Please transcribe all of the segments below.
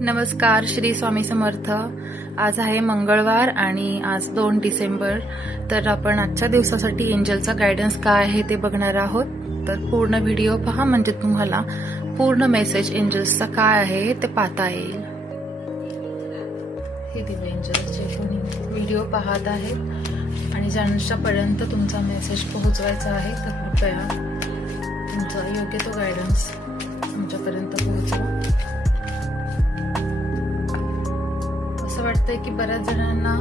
नमस्कार, श्री स्वामी समर्थ। आज आहे मंगळवार आणि आज 2 डिसेंबर। तर आपण आजच्या दिवसासाठी एंजलचा गायडन्स काय आहे ते बघणार आहोत। तर पूर्ण व्हिडिओ पहा, म्हणजे तुम्हाला पूर्ण मेसेज एंजल्सचा काय आहे ते पाहता येईल। हे दिवे एंजल्स जे कोणी व्हिडिओ पाहत आहेत आणि ज्यांच्यापर्यंत तुमचा मेसेज पोहोचवायचा आहे, तर कृपया तुमचा योग्य तो गायडन्स तुमच्यापर्यंत पोहोचवा। असं वाटतंय की बऱ्याच जणांना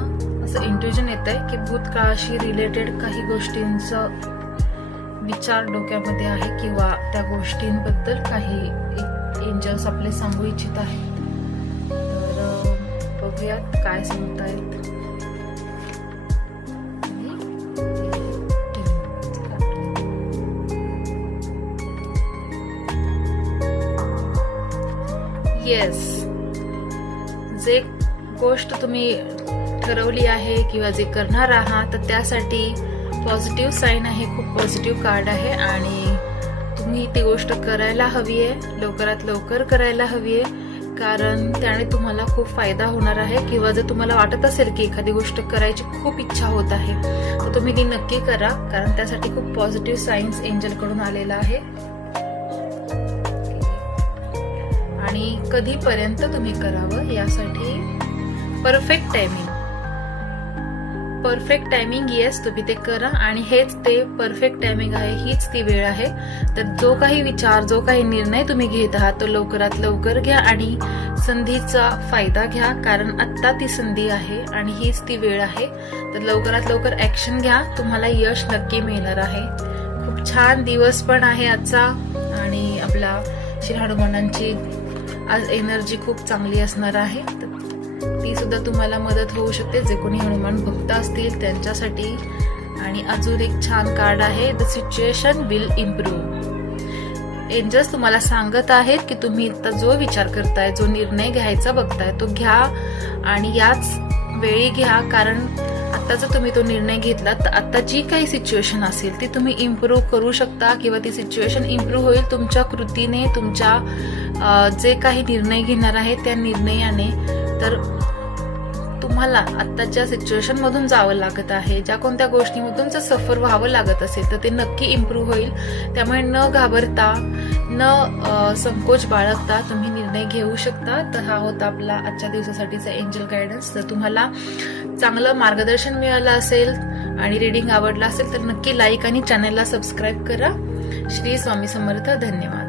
असं इंट्युजन येतंय की भूतकाळाशी रिलेटेड काही गोष्टींचा विचार डोक्यामध्ये आहे किंवा त्या गोष्टींबद्दल काही एंजल्स आपले सांगू इच्छित आहेत। तर बघूयात काय सांगतायत। येस, जे गोष्ट तुम्ही ठरवली आहे किंवा जे करणार आहात, तर त्यासाठी पॉझिटिव्ह साईन आहे, खूप पॉझिटिव्ह कार्ड आहे आणि तुम्ही ती गोष्ट करायला हवी आहे, लवकरात लवकर करायला हवी आहे, कारण त्याने तुम्हाला खूप फायदा होणार आहे। किंवा जर तुम्हाला वाटत असेल की एखादी गोष्ट करायची खूप इच्छा होत आहे, तर तुम्ही ती नक्की करा, कारण त्यासाठी खूप पॉझिटिव्ह साईन्स एंजलकडून आलेला आहे। आणि कधीपर्यंत तुम्ही करावं यासाठी परफेक्ट टायमिंग येस, तुम्ही ते करा आणि हेच ते परफेक्ट टायमिंग आहे, हीच ती वेळ आहे। तर जो काही विचार, जो काही निर्णय तुम्ही घेत आहात, तो लवकरात लवकर घ्या आणि संधीचा फायदा घ्या, कारण आत्ता ती संधी आहे आणि हीच ती वेळ आहे। तर लवकरात लवकर ऍक्शन घ्या, तुम्हाला यश नक्की मिळणार आहे। खूप छान दिवस पण आहे आजचा आणि आपला श्री हनुमानांची आज एनर्जी खूप चांगली असणार आहे, तर ती सुद्धा तुम्हाला मदत होऊ शकते, जे कोणी हनुमान भक्त असतील त्यांच्यासाठी। आणि अजून एक छान कार्ड आहे, the situation will improve. Angels तुम्हाला सांगत आहेत की तुम्ही आता जो विचार करताय, जो निर्णय घ्यायचा बघताय, तो घ्या आणि याच वेळी घ्या, कारण आता जर तुम्ही तो निर्णय घेतला तर आता जी काही सिच्युएशन असेल ती तुम्ही इम्प्रूव्ह करू शकता किंवा ती सिच्युएशन इम्प्रूव्ह होईल तुमच्या कृतीने, तुमच्या जे काही निर्णय घेणार आहे त्या निर्णयाने। तर तुम्हाला आत्ताच्या सिच्युएशन मधून जावं लागत आहे, ज्या कोणत्या गोष्टीमधून जर सफर व्हावं लागत असेल तर ते नक्की इम्प्रूव्ह होईल। त्यामुळे न घाबरता, न संकोच बाळगता तुम्ही निर्णय घेऊ शकता। तर हा होता आपला आजच्या दिवसासाठीचा एंजल गायडन्स। जर तुम्हाला चांगलं मार्गदर्शन मिळालं असेल आणि रीडिंग आवडला असेल तर नक्की लाईक आणि चॅनलला सबस्क्राईब करा। श्री स्वामी समर्थ। धन्यवाद।